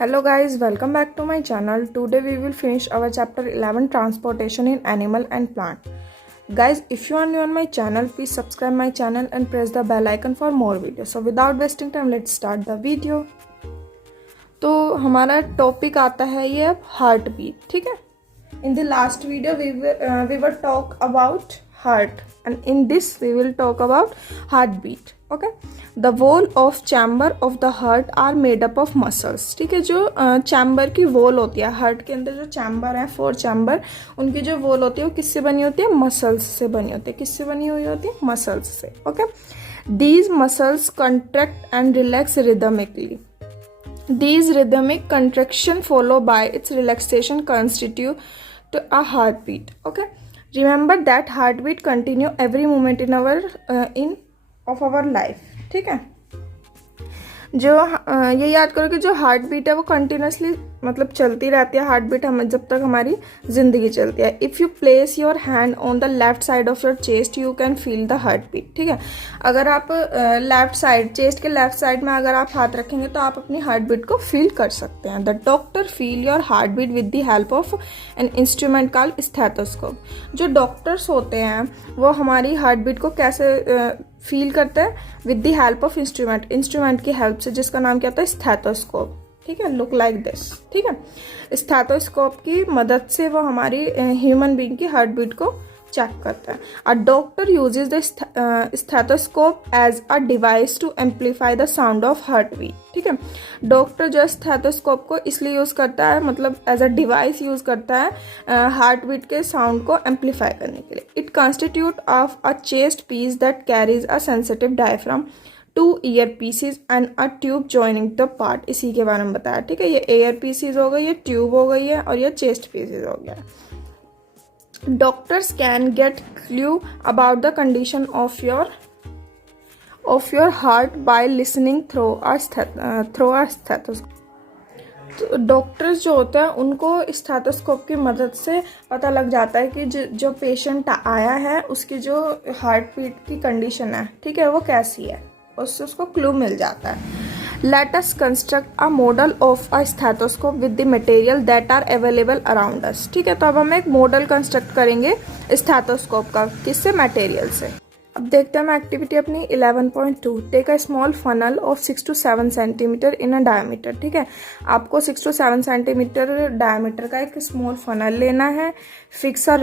Hello guys, welcome back to my channel. Today we will finish our chapter 11 transportation in animal and plant. Guys, if you are new on my channel, please subscribe my channel and press the bell icon for more videos. So without wasting time, let's start the video. तो हमारा topic आता है ये अब heart beat, ठीक है. In the last video we were talk about heart and in this we will talk about heartbeat. Okay, the wall of chamber of the heart are made up of muscles. ठीक है, जो chamber की wall होती है, heart के अंदर जो chamber है, 4 चैम्बर, उनकी जो वॉल होती है वो किससे बनी होती है? मसल्स से बनी होती है. किससे बनी हुई होती है? मसल्स से. Okay, these muscles contract and relax rhythmically. These rhythmic contraction followed by its relaxation constitute a heartbeat. Okay, remember that heartbeat continue every moment in our life. ठीक है, जो ये याद करो कि जो हार्ट बीट है वो कंटिन्यूसली मतलब चलती रहती है. हार्ट बीट हमें जब तक हमारी जिंदगी चलती है. If you place your hand on the left side of your chest you can feel the heart beat. ठीक है, अगर आप लेफ्ट साइड, चेस्ट के लेफ्ट साइड में अगर आप हाथ रखेंगे तो आप अपनी हार्ट बीट को फील कर सकते हैं. The doctor feel your heart beat with the help of an instrument called stethoscope. जो डॉक्टर्स होते हैं वो हमारी हार्ट बीट को कैसे फील करते हैं? With the help of instrument की हेल्प से, जिसका नाम क्या होता है? स्टेथोस्कोप. ठीक है, लुक लाइक दिस. ठीक है, स्टेथोस्कोप की मदद से वो हमारी ह्यूमन बीइंग की हार्ट बीट को चेक करता है. A doctor uses the stethoscope as a device to amplify the sound of heart beat. ठीक है, डॉक्टर जो स्टेथोस्कोप को इसलिए यूज़ करता है, मतलब एज अ डिवाइस यूज़ करता है हार्ट बीट के साउंड को एम्पलीफाई करने के लिए. It constitute of a chest piece that carries a sensitive diaphragm, 2 ear pieces and a tube joining the part. इसी के बारे में बताया. ठीक है, ये एयर पीसीज हो गई, ये ट्यूब हो गई है और ये चेस्ट पीसीज हो गया. Doctors can get clue about the condition of your heart by listening through a stethoscope. तो डॉक्टर्स जो होते हैं उनको स्टेथोस्कोप की मदद से पता लग जाता है कि जो पेशेंट आया है उसकी जो हार्ट बीट की कंडीशन है, ठीक है, वो कैसी है, उससे उसको क्लू मिल जाता है. Let us construct a model of a stethoscope with the material that are available around us. ठीक है, तो अब हम एक मॉडल कंस्ट्रक्ट करेंगे स्टेथोस्कोप का. किससे? मटेरियल से. अब देखते हैं हम एक्टिविटी अपनी 11.2. Take a small funnel of 6 to 7 centimetre in a diameter. ठीक है, आपको 6 to 7 सेंटीमीटर डायमीटर का एक स्मॉल फनल लेना है. फिक्स अ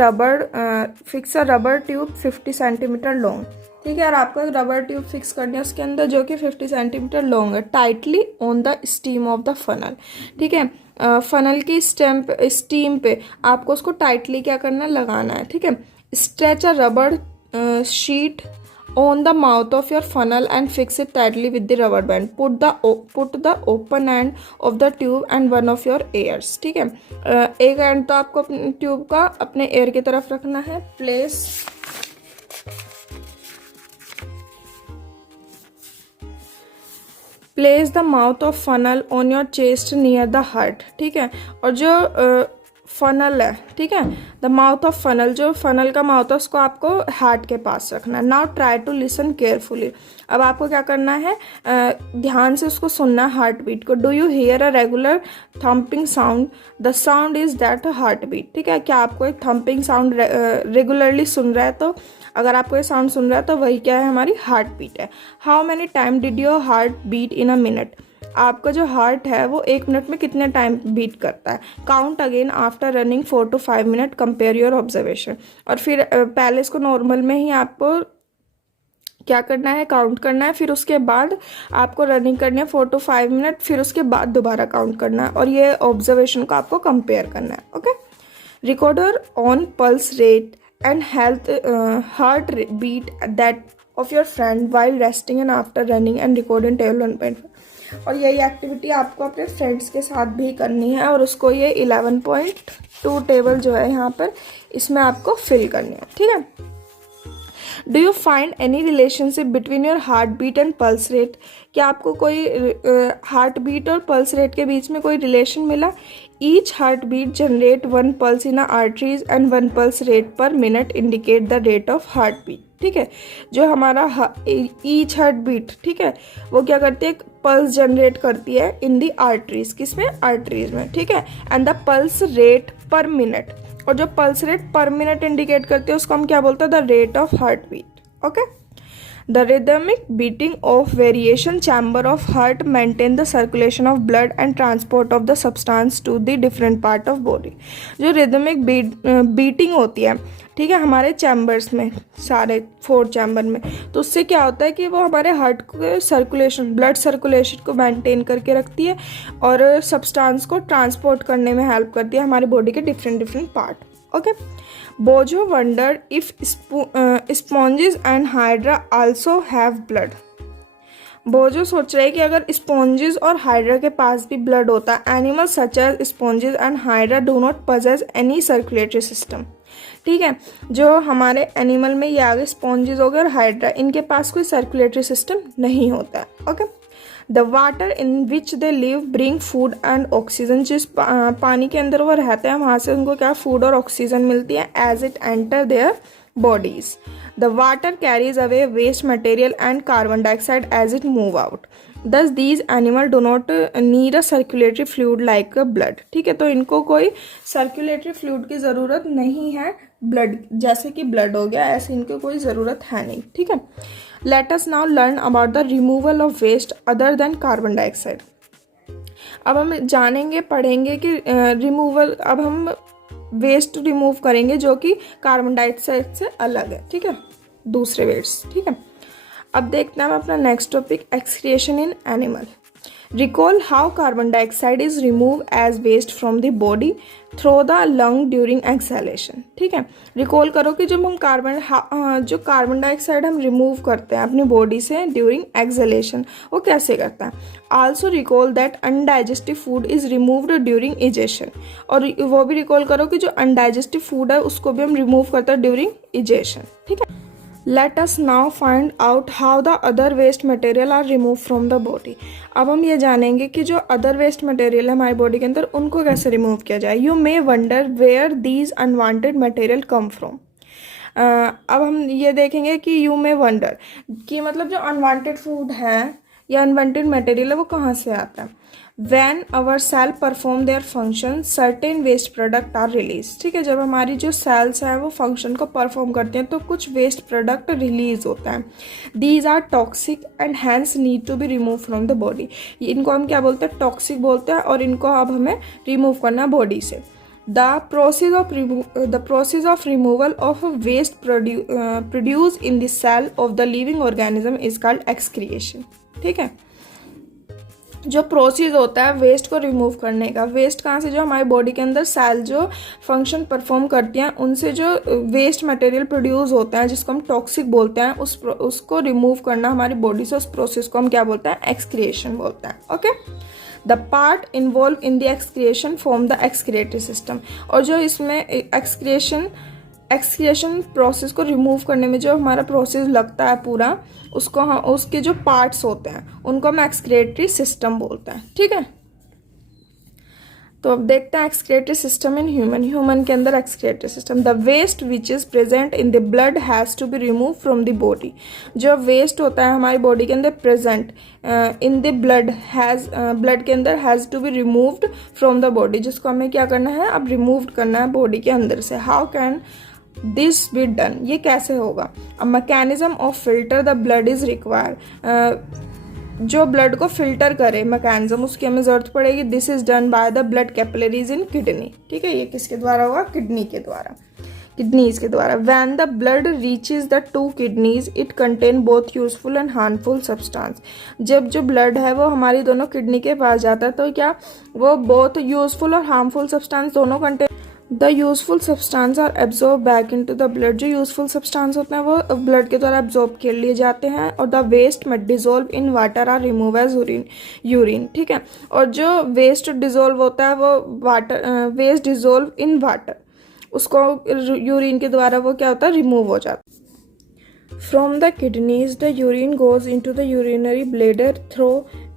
रबर ट्यूब 50 सेंटीमीटर लॉन्ग. ठीक है, और आपको एक रबर ट्यूब फिक्स करनी है उसके अंदर जो कि 50 सेंटीमीटर लॉन्ग है. Tightly on the steam of the funnel. ठीक है, फनल की स्टीम पे आपको उसको टाइटली क्या करना है? लगाना है. ठीक है, stretch a rubber sheet on the mouth of your funnel and fix it tightly with the rubber band. Put the open end of the tube and one of your ears. ठीक है, एक एंड तो आपको अपने tube का अपने air की तरफ रखना है. Place the mouth of funnel on your chest near the heart. ठीक है, और जो फनल है, ठीक है, द माउथ ऑफ फनल, जो फनल का माउथ है उसको आपको हार्ट के पास रखना है. Now try to listen carefully. अब आपको क्या करना है? ध्यान से उसको सुनना है हार्ट बीट को. Do you hear a regular thumping sound? The sound is that heart beat. ठीक है, क्या आपको एक थम्पिंग साउंड रेगुलरली सुन रहा है? तो अगर आपको ये साउंड सुन रहा है तो वही क्या है? हमारी हार्ट बीट है. How many time did your heart beat in a minute? आपका जो हार्ट है वो 1 मिनट में कितने टाइम बीट करता है? Count again after running 4 to 5 minute. Compare your observation. और फिर पहले इसको नॉर्मल में ही आपको क्या करना है? काउंट करना है. फिर उसके बाद आपको रनिंग करनी है 4 to 5 मिनट. फिर उसके बाद दोबारा काउंट करना है और ये ऑब्जर्वेशन को आपको कंपेयर करना है. Okay, recorder on pulse rate and heart beat that of your friend while resting and after running and recording table 1.5. और यही एक्टिविटी आपको अपने फ्रेंड्स के साथ भी करनी है और उसको ये 11.2 टेबल जो है यहाँ पर इसमें आपको फिल करनी है. ठीक है, do you find any relationship between your heart beat and pulse rate? क्या आपको कोई हार्ट बीट और पल्स रेट के बीच में कोई रिलेशन मिला? Each heartbeat generate one pulse in a arteries and one pulse rate per minute indicate the rate of heartbeat. ठीक है, जो हमारा ईच हार्ट बीट, ठीक है, वो क्या करती है, पल्स जनरेट करती है इन दी आर्टरीज, किसमें, आर्टरीज में, ठीक है, and the pulse rate per minute, और जो pulse rate per minute indicate करती है उसको हम क्या बोलते हैं, the rate of heart beat. Okay, the rhythmic beating of variation chamber of heart maintain the circulation of blood and transport of the substance to the different part of body. जो rhythmic beating होती है, ठीक है, हमारे chambers में, सारे 4 chamber में, तो उससे क्या होता है कि वो हमारे हार्ट को सर्कुलेशन, ब्लड सर्कुलेशन को मेंटेन करके रखती है और सब्सटेंस को ट्रांसपोर्ट करने में हेल्प करती है हमारी बॉडी के different part. Okay, Bojo wondered if sponges and hydra also have blood. बोजो सोच रहे हैं कि अगर स्पॉन्जेस और हाइड्रा के पास भी ब्लड होता है. Animal such as sponges and hydra do not possess any circulatory system. ठीक है, जो हमारे एनिमल में ये आगे स्पॉन्जेस हो गए और हाइड्रा, इनके पास कोई सर्कुलेटरी सिस्टम नहीं होता है. Okay, the water in which they live bring food and oxygen. जिस पानी के अंदर वो रहते हैं वहाँ से उनको क्या, फूड और ऑक्सीजन मिलती है as it enter their bodies. The water carries away waste material and carbon dioxide as it move out. Thus these animal do not need a circulatory fluid like blood. ठीक है, तो इनको कोई circulatory fluid की ज़रूरत नहीं है, blood जैसे कि ब्लड हो गया ऐसे इनको कोई ज़रूरत है नहीं. ठीक है, let us now learn about the removal of waste other than carbon dioxide. अब हम जानेंगे, पढ़ेंगे कि रिमूवल, अब हम वेस्ट रिमूव करेंगे जो कि कार्बन डाइऑक्साइड से अलग है. ठीक है, दूसरे वेस्ट. ठीक है, अब देखते हैं हम अपना next topic, excretion in animal. Recall how carbon dioxide is removed as waste from the body through the lung during exhalation. ठीक है, रिकॉल करो कि जब हम जो कार्बन डाइऑक्साइड हम रिमूव करते हैं अपनी बॉडी से ड्यूरिंग एक्सहेलेशन, वो कैसे करता है. Also recall that undigestive food is removed during egestion. और वो भी रिकॉल करो कि जो अनडाइजेस्टिव फूड है उसको भी हम रिमूव करते हैं ड्यूरिंग इजेशन. ठीक है, Let us now find out how the other waste material are removed from the body. अब हम ये जानेंगे कि जो अदर वेस्ट मटेरियल है हमारी बॉडी के अंदर उनको कैसे रिमूव किया जाए. You may wonder where these unwanted material come from. अब हम ये देखेंगे कि यू मे वंडर कि मतलब जो अनवांटेड फूड है या अनवांटेड मटेरियल है वो कहाँ से आता है. When our cell perform their function, certain waste product are released. ठीक है, जब हमारी जो सेल्स हैं वो फंक्शन को परफॉर्म करते हैं तो कुछ वेस्ट प्रोडक्ट रिलीज होता है. These are toxic and hence need to be removed from the body. इनको हम क्या बोलते हैं, टॉक्सिक बोलते हैं, और इनको अब हमें रिमूव करना है बॉडी से. The process of removal of waste produced in the cell of the living organism is called excretion. ठीक है, जो प्रोसेस होता है वेस्ट को रिमूव करने का, वेस्ट कहाँ से, जो हमारी बॉडी के अंदर सेल जो फंक्शन परफॉर्म करती हैं उनसे जो वेस्ट मटेरियल प्रोड्यूस होता है जिसको हम टॉक्सिक बोलते हैं, उसको रिमूव करना हमारी बॉडी से, उस प्रोसेस को हम क्या बोलते हैं, एक्सक्रिएशन बोलते हैं. Okay, the part involve in the excretion form the excretory system. और जो इसमें एक्सक्रिएशन प्रोसेस को रिमूव करने में जो हमारा प्रोसेस लगता है पूरा, उसको हम, उसके जो पार्ट्स होते हैं उनको हम एक्सक्रिएटरी सिस्टम बोलते हैं. ठीक है, तो अब देखते हैं एक्सक्रिएटरी सिस्टम इन ह्यूमन के अंदर excretory system. The waste which is present in the blood has to be remove from the body. जो वेस्ट होता है हमारी बॉडी के अंदर प्रेजेंट इन द ब्लड के अंदर has to be removed from the body, जिसको हमें क्या करना है, अब रिमूव करना है बॉडी के अंदर से. How can this be done, ये कैसे होगा. A mechanism of filter the blood is require. जो ब्लड को फिल्टर करे मैकेनिज्म, उसकी हमें जरूरत पड़ेगी. This is done by the blood capillaries in kidney. ठीक है, ये किसके द्वारा होगा, किडनीज के द्वारा. When the blood reaches the 2 kidneys it contain both useful and harmful substance. जब जो ब्लड है वो हमारी दोनों किडनी के पास जाता है तो क्या वो बोथ यूजफुल और हार्मफुल सब्सटेंस दोनों contain. The useful substance are absorb back into the blood. जो यूजफुल सब्सटेंस होते हैं वो ब्लड के द्वारा एब्जॉर्ब कर लिए जाते हैं. और द वेस्ट में dissolve in water are remove as urine. ठीक है, और जो वेस्ट डिजोल्व होता है वो water, waste dissolve in water, उसको यूरिन के द्वारा वो क्या होता है, रिमूव हो जाता है. From the kidneys the urine goes into the urinary bladder through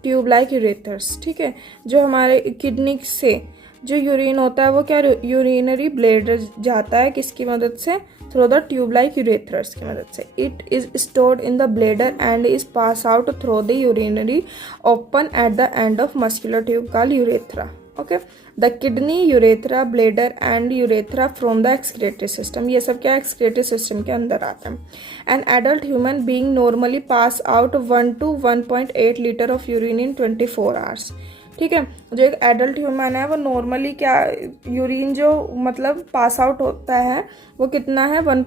tube like ureters. ठीक है, जो हमारे किडनी से जो यूरिन होता है वो क्या यूरिनरी ब्लेडर जाता है किसकी मदद से, थ्रू द ट्यूब लाइक यूरेथ्रस की मदद से. It is stored in the bladder and is pass out through the urinary open at the end of muscular tube called urethra. Okay, the kidney, urethra, bladder and urethra from the excretory system, ये सब क्या excretory system के अंदर आता है. An adult human being normally pass out 1 to 1.8 litre of urine in 24 hours. ठीक है, जो एक एडल्ट ह्यूमन है वो नॉर्मली क्या यूरिन जो मतलब पास आउट होता है वो कितना है 1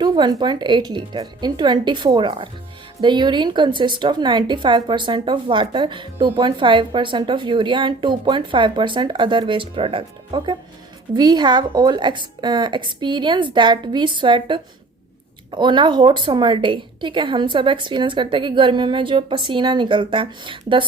to 1.8 litre in 24 hour. The urine consists of 95% of water, 2.5% of urea and 2.5% other waste product. Okay, we have all experienced that we sweat on a hot summer day. ठीक है, हम सब experience करते हैं कि गर्मियों में जो पसीना निकलता है. The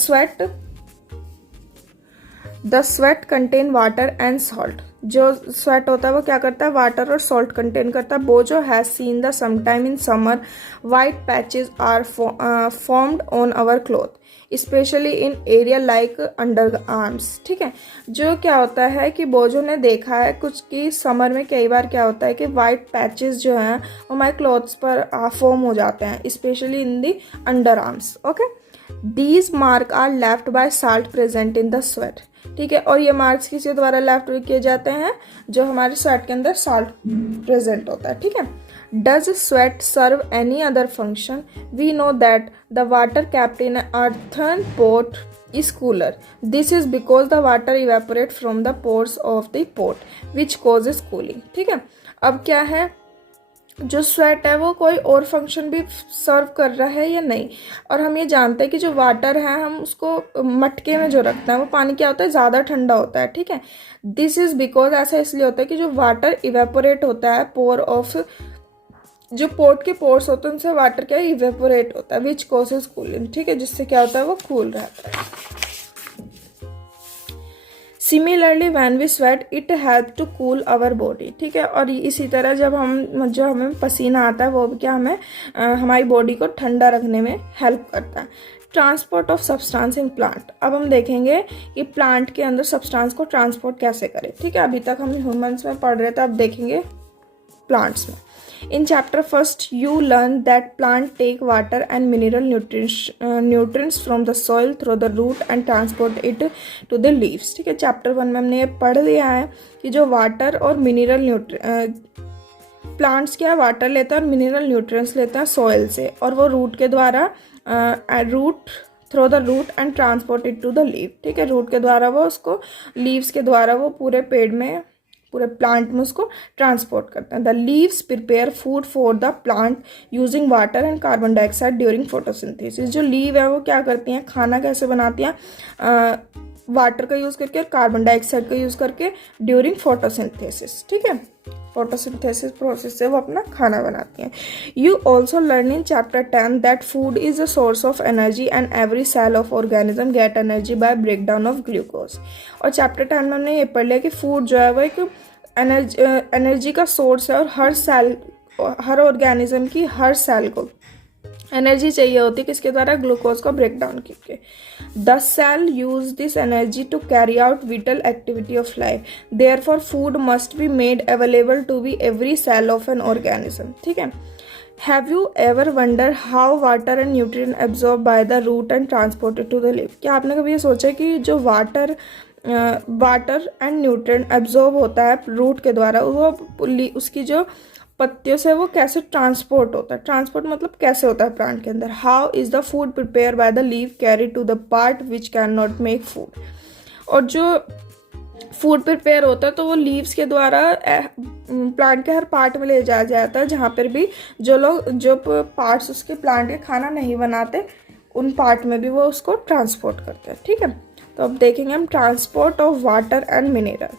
sweat contain water and salt. जो स्वेट होता है वो क्या करता है, वाटर और सॉल्ट कंटेन करता है. Boojho has seen the sometime in summer white patches are formed on our cloth especially in area like under arms. ठीक है, जो क्या होता है कि बोजो ने देखा है कुछ कि समर में कई बार क्या होता है कि वाइट पैचेस जो हैं वो हमारे क्लॉथ्स पर फॉर्म हो जाते हैं especially in the under arms. Okay, these mark are left by salt present in the sweat. ठीक है, और ये मार्क्स किसी द्वारा लेफ्ट किए जाते हैं, जो हमारे स्वेट के अंदर साल्ट प्रेजेंट होता है. ठीक है, does sweat serve any other function, we know that the water kept in earthen pot is cooler. This is because the water evaporate from the pores of the pot which causes cooling. ठीक है, अब क्या है, जो sweat है वो कोई और फंक्शन भी सर्व कर रहा है या नहीं. और हम ये जानते हैं कि जो वाटर है हम उसको मटके में जो रखते हैं वो पानी क्या होता है, ज़्यादा ठंडा होता है. ठीक है, दिस इज़ बिकॉज ऐसा इसलिए होता है कि जो वाटर इवेपोरेट होता है पोर ऑफ, जो पोट के पोर्स होते हैं उनसे वाटर क्या इवेपोरेट होता है विच कॉजेज कूलिंग. ठीक है, जिससे क्या होता है वो कूल रहता है. Similarly when we sweat it help to cool our body. ठीक है, और इसी तरह जब हमें पसीना आता है वो भी क्या हमें हमारी बॉडी को ठंडा रखने में हेल्प करता है. Transport of substance in plant. अब हम देखेंगे कि प्लांट के अंदर सब्सटेंस को ट्रांसपोर्ट कैसे करें. ठीक है, अभी तक हम ह्यूमंस में पढ़ रहे थे, अब देखेंगे प्लांट्स में. In chapter first, you learn that plant take water and mineral nutrients from the soil through the root and transport it to the leaves. ठीक है, चैप्टर 1 में हमने ये पढ़ लिया है कि जो वाटर और मिनरल प्लांट्स क्या वाटर लेते हैं और मिनरल न्यूट्रिएंट्स लेते हैं सॉइल से, और वो रूट के द्वारा through the root and transport it to the leave. ठीक है, रूट के द्वारा वो उसको लीव्स के द्वारा वो पूरे पेड़ में पूरे प्लांट में उसको ट्रांसपोर्ट करते हैं. The leaves prepare food for the plant using water and carbon dioxide during photosynthesis. जो लीव है वो क्या करती हैं, खाना कैसे बनाती हैं, वाटर का यूज़ करके और कार्बन डाइऑक्साइड का यूज़ करके ड्यूरिंग फोटोसिंथेसिस. ठीक है, फोटोसिंथेसिस प्रोसेस से वो अपना खाना बनाती हैं. You also learn in chapter 10 that food is a source of energy and every cell of organism get energy by break down of glucose. और चैप्टर 10 में हमने ये पढ़ लिया कि फूड जो है वो एक एनर्जी का सोर्स है, और हर ऑर्गेनिज्म की हर सेल को एनर्जी चाहिए होती है किसके द्वारा, ग्लूकोज को ब्रेक डाउन करके. The cell use this energy to carry out vital activity of life. Therefore food must be made available to be every cell of an organism. ठीक है, have you ever wonder how water and nutrient absorb by the root and transported to the leaf. क्या आपने कभी ये सोचा कि जो water and nutrient absorb होता है रूट के द्वारा, वो उसकी जो पत्तियों से वो कैसे ट्रांसपोर्ट होता है. ट्रांसपोर्ट मतलब कैसे होता है प्लांट के अंदर. How is the food prepare by the leave carry to the part which can not make food. और जो फूड प्रिपेयर होता है तो वो लीव्स के द्वारा प्लांट के हर पार्ट में ले जाया जाता है, जहाँ पर भी जो पार्ट्स उसके प्लांट के खाना नहीं बनाते उन पार्ट में भी वो उसको ट्रांसपोर्ट करते हैं. ठीक है, तो अब देखेंगे हम transport of water and mineral.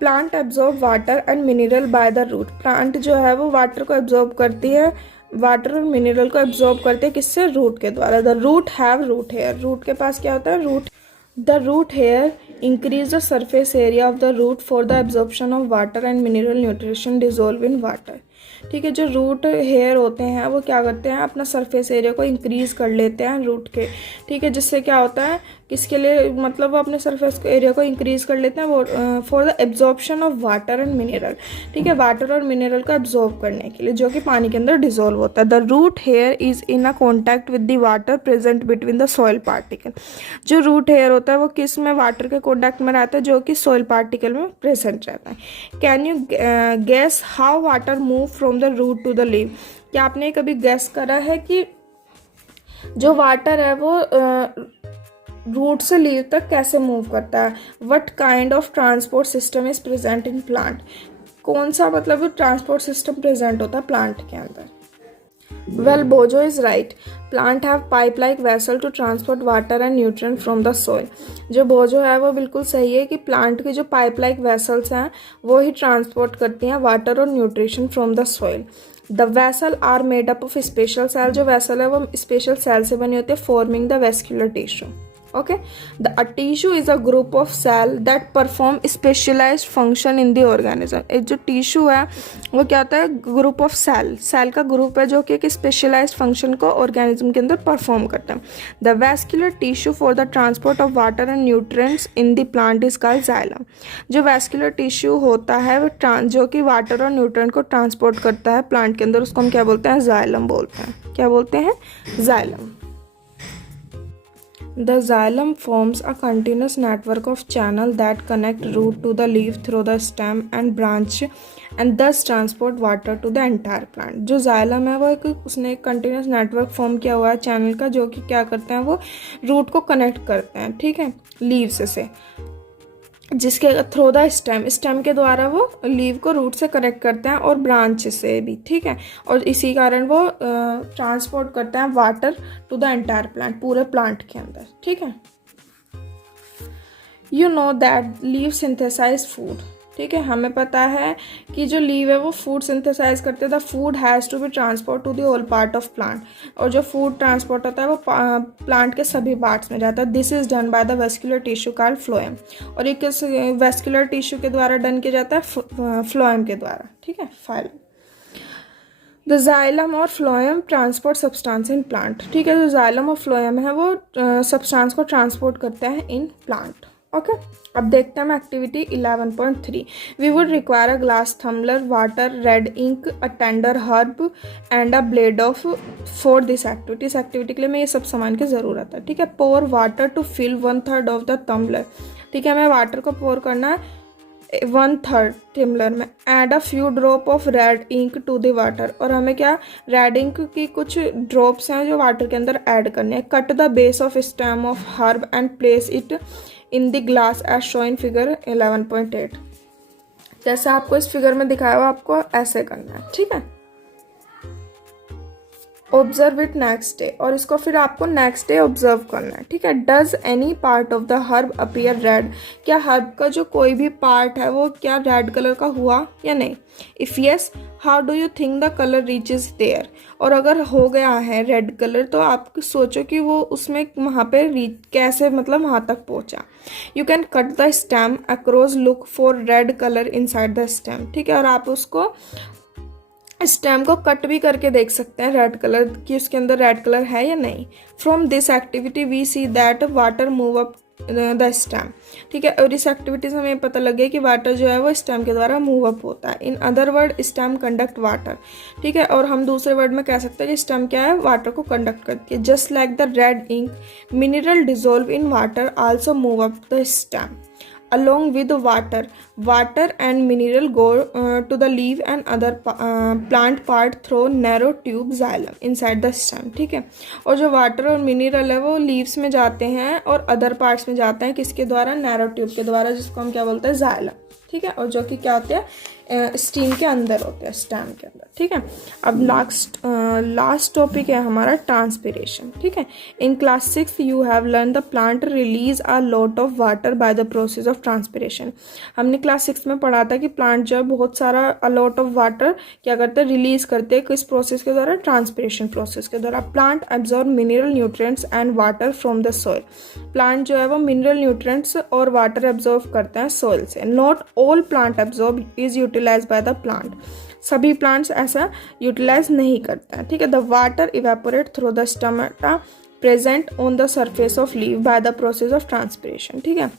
Plant absorb water and mineral by the root. Plant जो है वो वाटर को एब्जॉर्ब करती है, वाटर और मिनरल को एब्जॉर्ब करते हैं किससे, रूट के द्वारा. The root have root hair. Root के पास क्या होता है, the root hair increase the surface area of the root for the absorption of water and mineral nutrition dissolve in water. ठीक है। जो रूट हेयर होते हैं वो क्या करते हैं, अपना सरफेस एरिया को इंक्रीज कर लेते हैं रूट के, ठीक है, जिससे क्या होता है, किसके लिए, मतलब वो अपने सरफेस एरिया को इंक्रीज कर लेते हैं वो for the absorption of water and mineral, ठीक है, वाटर और मिनरल का एब्जॉर्ब करने के लिए जो कि पानी के अंदर डिजोल्व होता है। The root hair is in a contact with the water present between the soil particle. जो रूट हेयर होता है वो किस में, वाटर के कॉन्टैक्ट में रहता है जो कि सॉइल पार्टिकल में प्रेजेंट रहता है। Can you guess how water move from the root to the leave. क्या आपने कभी गेस करा है कि जो वाटर है वो रूट से लीव तक कैसे मूव करता है। What kind of transport system is present in plant. कौन सा मतलब ट्रांसपोर्ट सिस्टम प्रेजेंट होता है प्लांट के अंदर। Well Boojho is right, plant have pipe like vessel to transport water and nutrient from the soil. जो बोजो है वो बिल्कुल सही है कि प्लांट की जो पाइप लाइक वेसल्स हैं वो ही ट्रांसपोर्ट करती हैं वाटर और nutrition from the soil. The vessel are made up of special cell. जो वेसल है वो स्पेशल सेल से बनी होती है, forming the vascular tissue. Okay, a tissue is a group of cell that perform specialized function in the organism। एक जो tissue है वो क्या होता है, ग्रुप ऑफ सेल का ग्रुप है जो कि एक स्पेशलाइज्ड फंक्शन को ऑर्गेनिज्म के अंदर परफॉर्म करता है। The vascular tissue for the transport of water and nutrients in the plant is called xylem. जो वेस्कुलर टिश्यू होता है वो जो कि वाटर और न्यूट्रिएंट को ट्रांसपोर्ट करता है प्लांट के अंदर, उसको हम क्या बोलते हैं, जाइलम बोलते हैं। क्या बोलते हैं, xylem. The xylem forms a continuous network of channels that connect root to the leaf through the stem and branch and thus transport water to the entire plant। जो xylem है वो उसने एक कंटिन्यूस नेटवर्क फॉर्म किया हुआ है channel का, जो कि क्या करते हैं, वो रूट को कनेक्ट करते हैं, ठीक है, लीव्स से, जिसके थ्रू द स्टेम के द्वारा वो लीव को रूट से कनेक्ट करते हैं और ब्रांच से भी, ठीक है, और इसी कारण वो ट्रांसपोर्ट करते हैं water to the entire plant, पूरे प्लांट के अंदर, ठीक है। You know that leave synthesise food, ठीक है, हमें पता है कि जो लीव है वो फूड सिंथेसाइज करते हैं। The food has to be transport to the whole part of plant. और जो फूड ट्रांसपोर्ट होता है वो प्लांट के सभी पार्ट्स में जाता है। This is done by the vascular tissue called phloem. और ये किस वेस्कुलर टिश्यू के द्वारा डन किया जाता है, फ्लोएम के द्वारा, ठीक है, फाइलम। द जाइलम और phloem transport substance in plant, ठीक है, जो जाइलम और फ्लोएम है वो सब्सटेंस को ट्रांसपोर्ट करते हैं इन प्लांट। ओके, अब देखते हैं हम activity 11.3। We would require a glass tumbler, water, red ink, a tender herb and a blade of for this activity. इस एक्टिविटी के लिए हमें ये सब सामान की ज़रूरत है, ठीक है। Pour water to fill 1/3 of the tumbler, ठीक है, हमें वाटर को पोर करना है 1/3 टम्बलर में। Add a few drop of red ink to the water, और हमें क्या, रेड इंक की कुछ ड्रॉप्स हैं जो वाटर के अंदर ऐड करने हैं। Cut the base of stem of herb and place it in the glass as show in figure 11.8। जैसे आपको इस फिगर में दिखाया हुआ, आपको ऐसे करना है, ठीक है। ऑब्जर्व इट नेक्स्ट डे, और इसको फिर आपको नेक्स्ट डे ऑब्जर्व करना है, ठीक है। Does any part of the herb appear red, क्या हर्ब का जो कोई भी पार्ट है वो क्या रेड कलर का हुआ या नहीं। If yes, how do you think the colour reaches there, और अगर हो गया है रेड कलर तो आप सोचो कि वो उसमें वहाँ पे कैसे, मतलब वहाँ तक पहुँचा। You can cut the stem across, look for red colour inside the stem, ठीक है, और आप उसको स्टेम को कट भी करके देख सकते हैं रेड कलर कि उसके अंदर रेड कलर है या नहीं। From this activity we see that water move up the stem, ठीक है, और इस एक्टिविटी से हमें पता लग गया कि वाटर जो है वो स्टेम के द्वारा मूव अप होता है। In other word stem conduct water, ठीक है, और हम दूसरे वर्ड में कह सकते हैं कि स्टेम क्या है, वाटर को कंडक्ट करती है। Just like the red ink, mineral dissolve in water also move up the stem along with water and mineral go to the leaf and other plant part through narrow tube xylem inside the stem, ठीक है, और जो water और mineral है वो leaves में जाते हैं और अदर पार्ट्स में जाते हैं, किसके द्वारा, नैरो ट्यूब के द्वारा, जिसको हम क्या बोलते हैं, जाइलम, ठीक है, और जो कि क्या होते हैं, स्टीम के अंदर होते हैं, स्टेम के अंदर, ठीक है। अब लास्ट टॉपिक है हमारा ट्रांसपिरेशन, ठीक है। In class 6 you have learn the plant release a lot of water bye the process of transpiration. हमने क्लास 6 में पढ़ा था कि प्लांट जो है बहुत सारा अ लॉट ऑफ वाटर क्या करते हैं, रिलीज करते हैं, किस प्रोसेस के द्वारा, ट्रांसपिरेशन प्रोसेस के द्वारा। Plant absorb mineral nutrients and water from the soil, plant जो है वो मिनरल न्यूट्रिएंट्स और वाटर एब्जॉर्ब करते हैं सॉइल से। Not all plant absorb is utilized by the plant, सभी प्लांट्स ऐसा यूटिलाइज नहीं करते हैं, ठीक है। The water evaporate through the stomata present on the surface of leave by the process of transpiration, ठीक है।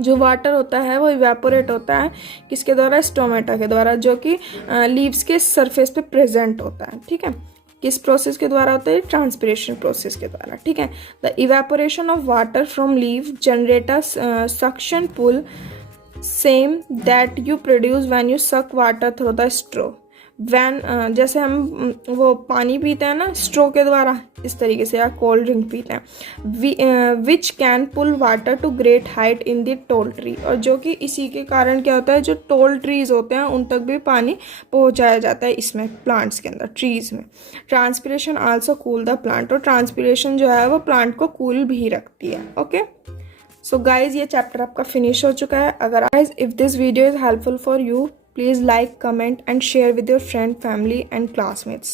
जो वाटर होता है वो इवेपोरेट होता है किसके द्वारा, स्टोमेटा के द्वारा, जो कि लीव्स के सरफेस पे प्रेजेंट होता है, ठीक है। किस प्रोसेस के द्वारा होता है, ट्रांसपिरेशन प्रोसेस के द्वारा, ठीक है। The evaporation of water from leave generate a suction pull same that you produce when you suck water through the straw. जैसे हम वो पानी पीते हैं ना स्ट्रो के द्वारा, इस तरीके से, या कोल्ड ड्रिंक पीते हैं, which can pull water to great height in the tall tree, और जो कि इसी के कारण क्या होता है, जो टोल ट्रीज होते हैं उन तक भी पानी पहुंचाया जाता है इसमें, प्लांट्स के अंदर, ट्रीज में। Transpiration also cool the plant, और ट्रांसपिरेशन जो है वो प्लांट को कूल भी रखती है, ओके। सो गाइज ये चैप्टर आपका फिनिश हो चुका है। अगर guys if this video is helpful for you, please like, comment and share with your friend, family and classmates.